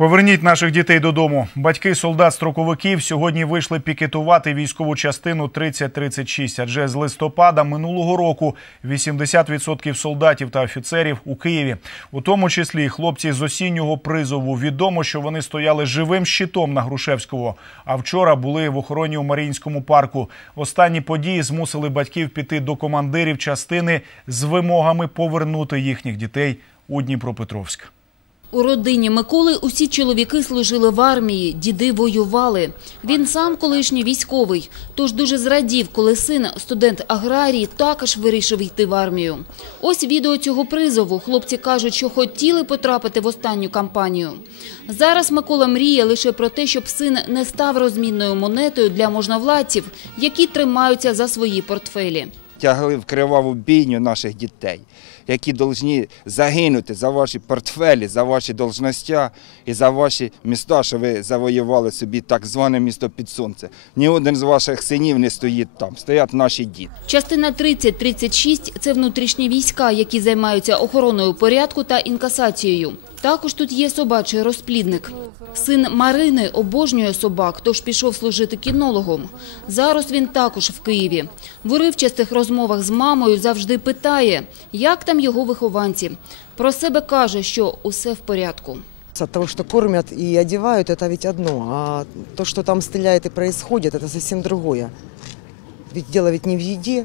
Поверніть наших дітей додому. Батьки солдат-строковиків сьогодні вийшли пікетувати військову частину 3036, адже з листопада минулого року 80% солдатів та офіцерів у Києві, у тому числі хлопці з осіннього призову. Відомо, що вони стояли живим щитом на Грушевського. А вчора були в охороні у Маріїнському парку. Останні події змусили батьків піти до командирів частини з вимогами повернути їхніх дітей у Дніпропетровськ. У родині Миколи усі чоловіки служили в армії, діди воювали. Він сам колишній військовий, тож дуже зрадів, коли син, студент аграрії, також вирішив йти в армію. Ось відео цього призову. Хлопці кажуть, що хотіли потрапити в останню кампанію. Зараз Микола мріє лише про те, щоб син не став розмінною монетою для можновладців, які тримаються за свої портфелі. Тягли в криваву бійню наших дітей, які повинні загинути за ваші портфелі, за ваші должностя і за ваші міста, що ви завоювали собі так зване місто під сонце. Ні один з ваших синів не стоїть там, стоять наші діти. Частина 30-36 – це внутрішні війська, які займаються охороною порядку та інкасацією. Також тут є собачий розплідник. Син Марини обожнює собак, тож пішов служити кінологом. Зараз він також в Києві. В уривчастих розмовах з мамою завжди питає, як там його вихованці. Про себе каже, що усе в порядку. От того, что кормят и одевают, это ведь одно. А то, что там стреляет и происходит, это совсем другое. Ведь дело не в еде.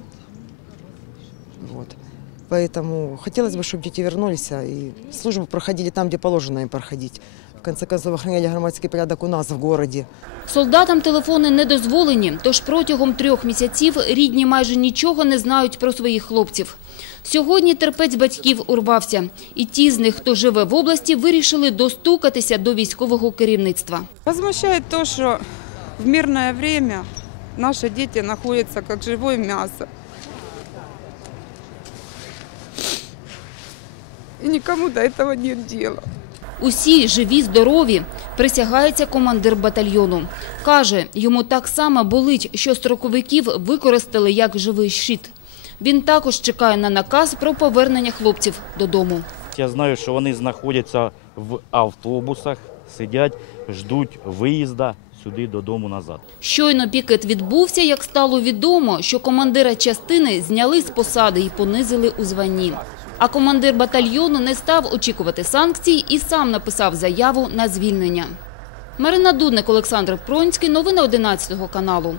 Вот. Поэтому хотелось бы, чтобы дети вернулись а, и службу проходили там, где положено им проходить. В конце концов, охраняли громадский порядок у нас в городе. Солдатам телефони не дозволені, тож протягом трьох місяців рідні майже нічого не знають про своїх хлопців. Сьогодні терпець батьків урвався. І ті з них, хто живе в області, вирішили достукатися до військового керівництва. Возмущает то, что в мирное время наши дети находятся как живое мясо. И никому до этого нет дела. Усі живі, здорові, присягається командир батальйону. Каже, йому так само болить, що строковиків використали як живий щит. Він також чекає на наказ про повернення хлопців додому. Я знаю, що вони знаходяться в автобусах, сидять, ждуть виїзду сюди додому назад. Щойно пікет відбувся, як стало відомо, що командира частини зняли з посади і понизили у званні. А командир батальйону не став очікувати санкцій і сам написав заяву на звільнення. Марина Дудник, Олександр Пронський. Новини 11 каналу.